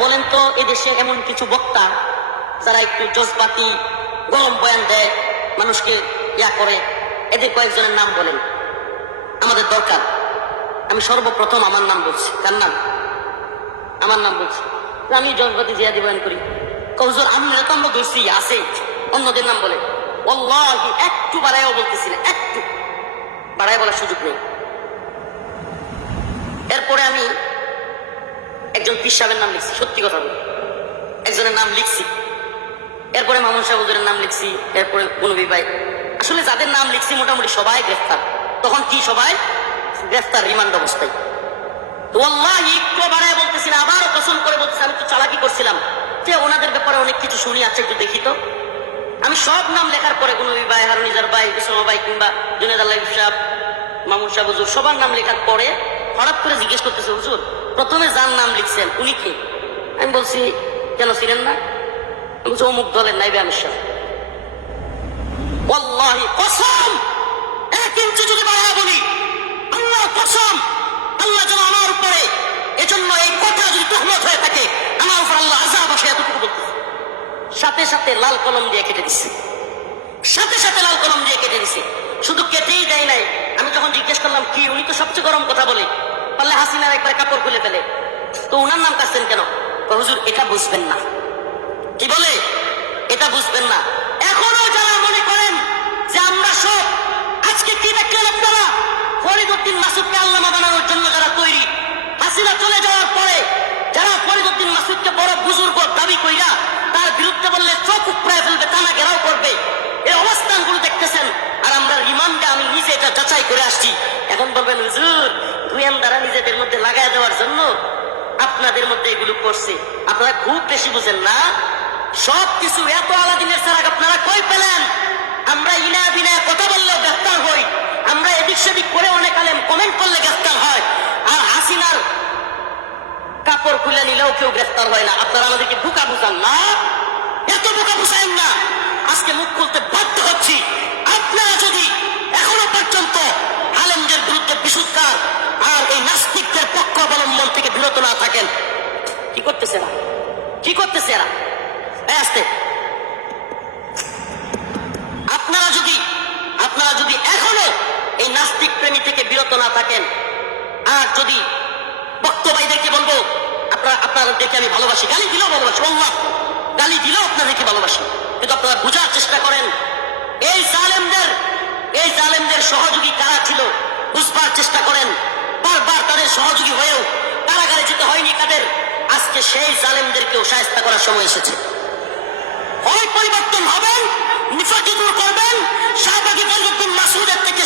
বলেন তো এদেশে এমন কিছু বক্তা যারা একটু জজবাতি, গরম বয়ান দেয়, মানুষকে ইয়া করে, এদের কয়েকজনের নাম বলেন। আমাদের দরকার। আমি সর্বপ্রথম আমার নাম বলছি। কার নাম? আমার নাম বলছি। আমি জজবাতি জিয়াদি বয়ান করি। কৌজোর আমি তো ধরছি আছে। অন্যদের নাম বলে। ওল্লাহি একটু বাড়াইও বলতেছি না, একটু। বাড়াই বলার সুযোগ নেই। এরপরে আমি একজন পীর সাহেবের নাম লিখছি, সত্যি কথা বলি। একজনের নাম লিখছি, এরপরে মামুন সাহেব নাম লিখছি, এরপরে গুনবি ভাই। আসলে যাদের নাম লিখছি, মোটামুটি সবাই গ্রেফতার। তখন কি সবাই? গ্রেফতার, রিমান্ড অবস্থায়। আবারও করে আমি তো চালাকি করছিলাম। যে ওনাদের ব্যাপারে অনেক কিছু শুনি, আছে একটু আমি সব নাম লেখার পরে হারুনিজার ভাই ভাই কিংবা সবার নাম লেখার পরে হঠাৎ করে জিজ্ঞেস করতেছে, হুজুর প্রথমে যার নাম লিখছেন, উনি কে? আমি বলছি, কেন ছিলেন না? আমি বলছি, অমুক দলের নাইবে ওয়াল্লাহি কসম! এক ইঞ্চি যদি বাড়ায় বলি আল্লাহ কসম! আল্লাহ যেন আমার উপরে এজন্য এই কথা যদি তহমত হয়ে থাকে, আমার উপর আল্লাহ আজাব আসে এতটুকু বলতে। সাথে সাথে লাল কলম দিয়ে কেটে দিচ্ছে সাথে সাথে লাল কলম দিয়ে কেটে দিছে। শুধু কেটেই দেয় নাই। আমি যখন জিজ্ঞেস করলাম, কি উনি তো সবচেয়ে গরম কথা বলে? পারলে হাসিনার একবার কাপড় খুলে ফেলে। তো উনার নাম কাটছেন কেন? হুজুর, এটা বুঝবেন না। কি বলে? এটা বুঝবেন না। এখনও যারা মনে করেন যে আমরা সব, আজকে কি দেখলেন আপনারা? ফরিদুদ্দিন মাসুদকে আল্লামা বানানোর জন্য যারা তৈরি, হাসিনা চলে যাওয়ার পরে যারা ফরিদুদ্দিন মাসুদকে বড় বুজুর্গ দাবি কইরা তার বিরুদ্ধে বললে চোখ উপড়ায় ফেলবে টানা ঘেরাও করবে। এই অবস্থানগুলো দেখতেছেন। আর আমরা রিমান্ডে আমি নিজে এটা যাচাই করে আসছি। এখন বলবেন, হুজুর গোয়েন্দারা নিজেদের মধ্যে লাগাই দেওয়ার জন্য আপনাদের মধ্যে এগুলো করছে। আপনারা খুব বেশি বুঝেন না। সব কিছু এত আলাদিনের সারাক আপনারা কই পেলেন? আমরা ইনা বিনা কথা বললেও গ্রেফতার হই। আমরা এদিক সেদিক করে অনেক আলেম কমেন্ট করলে গ্রেফতার হয়। আর হাসিনার কাপড় খুলে নিলেও কেউ গ্রেফতার হয় না। আপনারা আমাদেরকে বোকা বুঝান না। এত বোকা বুঝান না। আজকে মুখ খুলতে বাধ্য হচ্ছি আপনারা যদি এখনও পর্যন্ত আলেমদের বিরুদ্ধে বিশুদ্ধার আর এই নাস্তিকদের পক্ষ অবলম্বন থেকে বিরত না থাকেন কি করতেছে এরা? কি করতেছে এরা? আসতে। আপনারা যদি আপনারা যদি এখনও এই নাস্তিক প্রেমী থেকে বিরত না থাকেন, আর যদি বক্তবাইদেরকে বলব, আপনারা, আপনাদেরকে আমি ভালোবাসি, গালি দিলেও ভালোবাসি, আল্লাহ, গালি দিলেও আপনাদেরকে ভালোবাসি, কিন্তু আপনারা বোঝার চেষ্টা করেন, এই জালেমদের এই জালেমদের সহযোগী কারা ছিল, বুঝবার চেষ্টা করেন আজকে সেই জালেমদেরকেও সাহায্য করার সময় এসেছে। অনেক পরিবর্তন হবেন মুফাকিদুর করবেন, শাহবাগী ফজলুদ্দিন মাসুদের থেকে